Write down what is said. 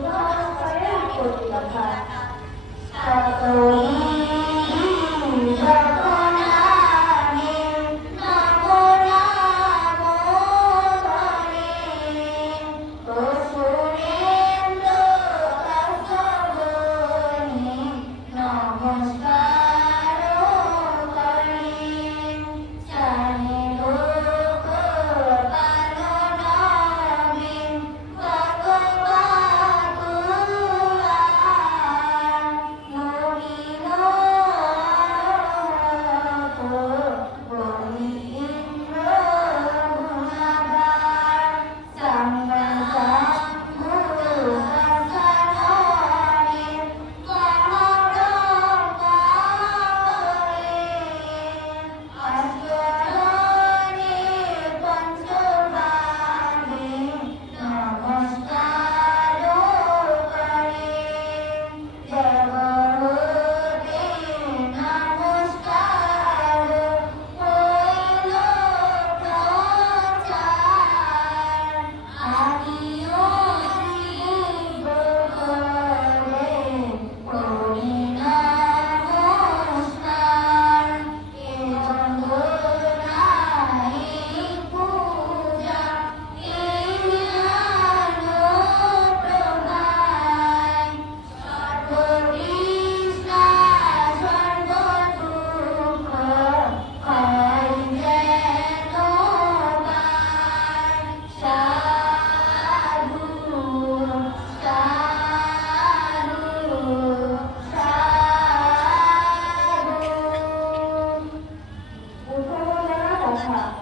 พระพระยาปุตตะภะตะโต 看了